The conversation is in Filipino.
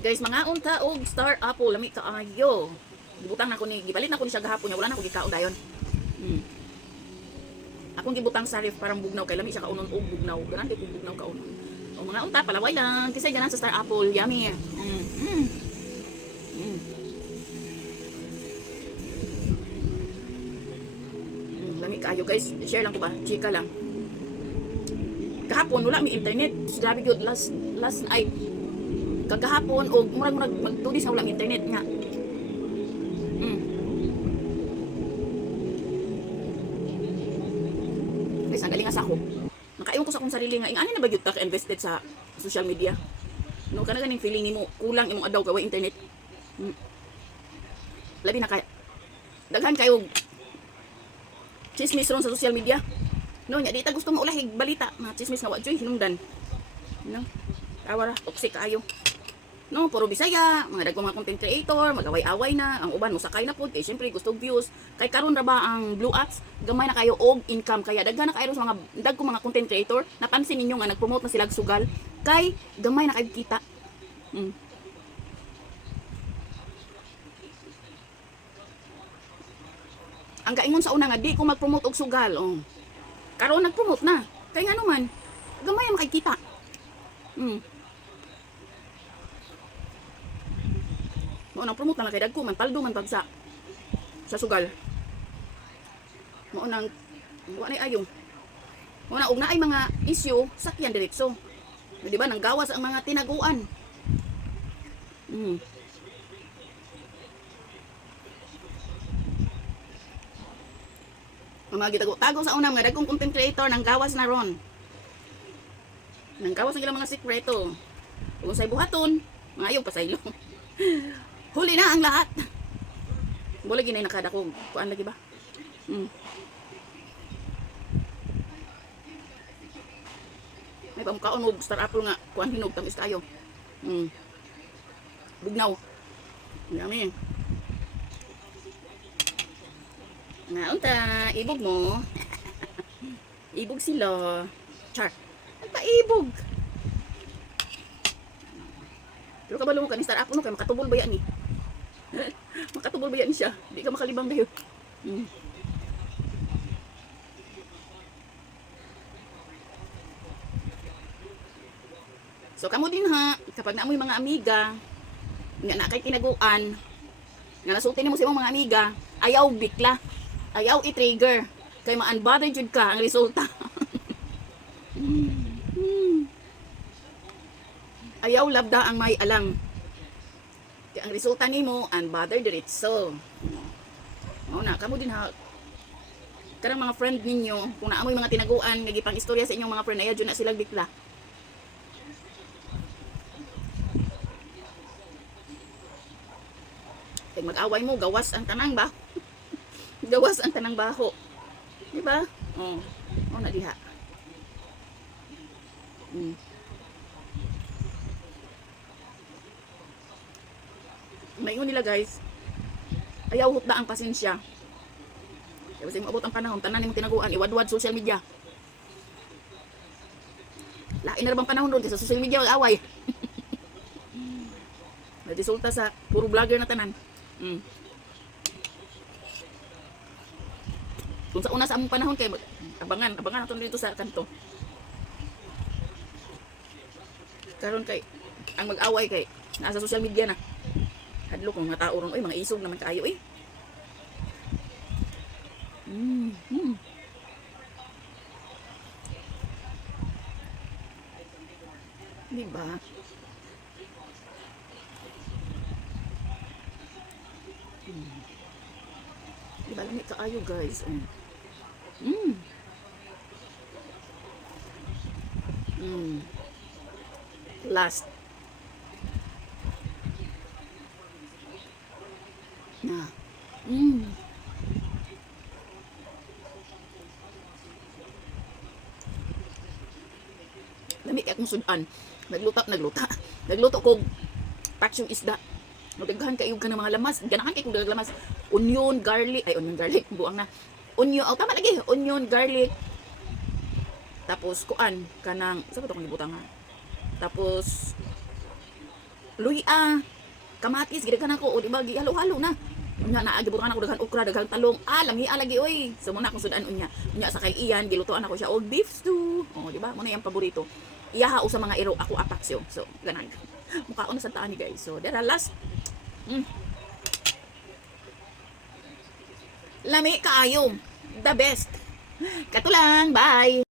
Guys, mga unta og star apple lami kaayo. Gibutang nako ni gipalit nako ni siya gahapon, wala na ko gikaon dayon. Hmm. Akong gibutang sa ref parang bugnaw kay lami siya kaunon og bugnaw. Ganun kay bugnaw kaon. O mga unta palaway lang kisay ganan sa star apple, yummy. Lami kaayo guys, share lang ko ba? Chika lang. Kahapon wala mi internet. Grabe gyud last night. Kagahapon og murag magtudis sa wala mi internet nga. Guys, ang galing nga sa ako. Nakaiwan ko sa akong sarili nga ingani na ba gyud ta ka invested sa social media. No kana ganing feeling nimo kulang imong adlaw kay internet. Labi na kay daghan kayo chismis ron sa social media. No, nya di ta gusto maulahig balita na chismis nga wa joy hinungdan. No. Tawara toxic kayo. No, puro Bisaya, mga dagkong mga content creator, magaway-away na, ang uban musakay na pud kay syempre gusto views. Kay karon ra ba ang Blue Apps, gamay na kayo og income kaya daghan na kayo sa mga dagkong mga content creator, napansin ninyo nga nagpromote na sila og sugal kay gamay na kayo kita. Ang kaingon sa una nga di ko mag-promote og sugal, oh. Karon nag-promote na. Kay nga naman, gamay na makikita. Mo nang promote na lang kay dagko man paldo man pag sa sugal. Mo nang wa nay ayo. Mo na og naay mga issue sakyan diretso. Di ba nang gawas ang mga tinaguan. Mga gitago-tago sa una mga dagkong content creator nang gawas na ron. Nang gawas ang ilang mga sikreto. Kung say buhaton, mga ayaw pasaylo. Huli na ang lahat. Wala ginay nakadako. Kuan lagi ba? May pamkaon og star apple nga kuan hinog tamis kayo. Bugnaw. Yummy. Nga unta, ibog mo. Ibog sila. Char. Nagpaibog. Pero kabalo ka ni star apple no kay makatubol ba yan ni? Makatubol ba yan siya? Di ka makalibang dayo. So kamo din ha, kapag naamoy mga amiga, nga na kay kinaguan, nga nasulti nimo sa imong mga amiga, ayaw bikla, ayaw i-trigger, kay ma-unbothered jud ka ang resulta. Ayaw labda ang may alang. Kaya ang resulta nimo unbothered diretso. Mao na kamo din ha. Karang mga friend ninyo, kung naamoy mga tinaguan nga gipang istorya sa inyong mga friend, ayaw jud na sila bikla. Kaya mag-away mo, gawas ang tanang ba? Gawas ang tanang baho. Di ba? Na diha. Mayon nila guys. Ayaw hutda ang pasensya. Kaya basta maabot ang panahon, tanan nimong tinaguan, iwadwad social media. Lain na bang panahon doon sa social media mag-away. Resulta sa puro vlogger na tanan. Kung sa una sa among panahon kay abangan nato dito sa kanto. Karon kay ang mag-away kay nasa social media na. Hadlo kung mga tao ron, mga isog naman kaayo eh. Diba? Diba lamig kaayo guys. Last. Na. Lamig akong sudan. Nagluto ko paksyung isda. Magdaghan kayo ka ng mga lamas. Ganahan kayo kung lamas. Onion, garlic. Buang na. Onion. Tama lagi. Onion, garlic. Tapos kuan. Kanang. Saan ba ito kong libutang ha? Tapos luya, kamatis gidaghan ako o di ba gihalo-halo na. Unya na gibutangan ako daghan okra, daghan talong. Lami lagi oy. So muna akong sudan unya. Unya sa kay iyan gilutoan ako siya og beef stew. Oh, di ba? Mo na yang paborito. Iyaha sa mga iro ako apaksyo. So, ganan. Mukhaon na sa taan ni guys. So, dara last. Lami kaayo. The best. Katulang. Bye.